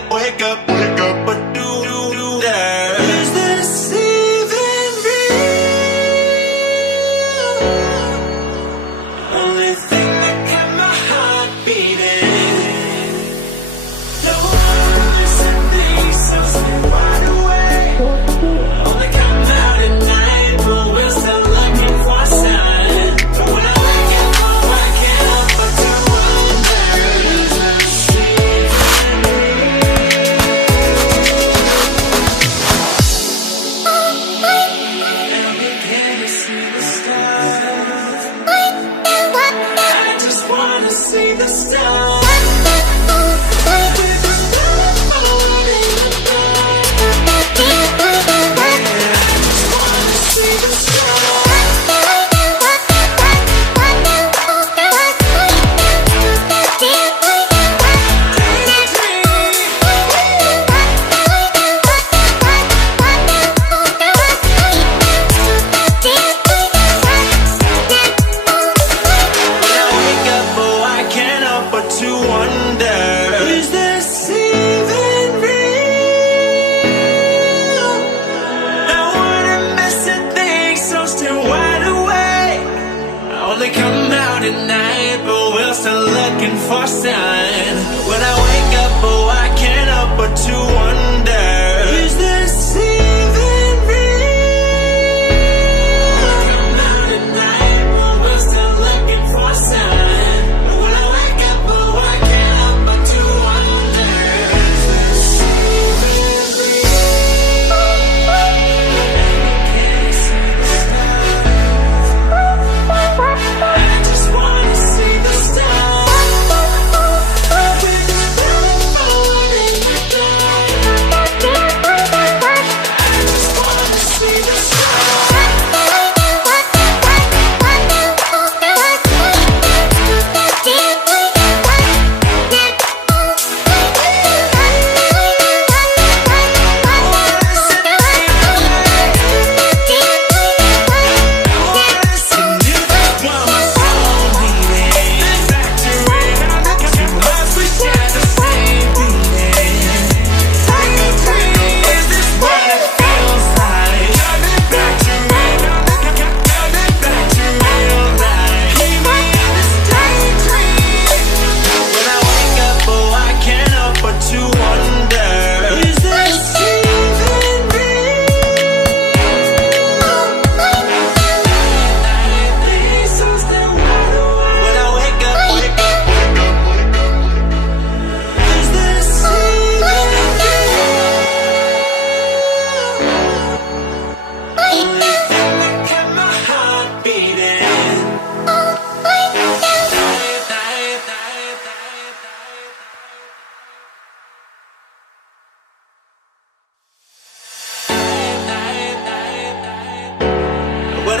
wake up, but do that? Is this even real? Only thing that kept my heart beating. No one listen things, so stay wide awake. Only come out at night, but we're still looking for a sign. But when I wake up, oh, I can't help but to wonder, is this even see the stars. To wonder, is this even real? I wouldn't miss a thing, so stay wide awake. I only come out at night, but we're still looking for sign. When I wake up, oh, I can't help but to wonder, is this even real? I come out at night, but we're still looking for sign. When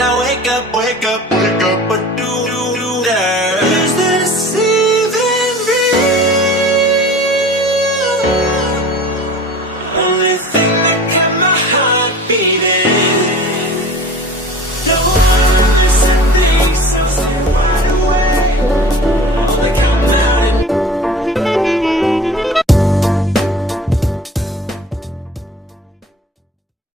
I wake up,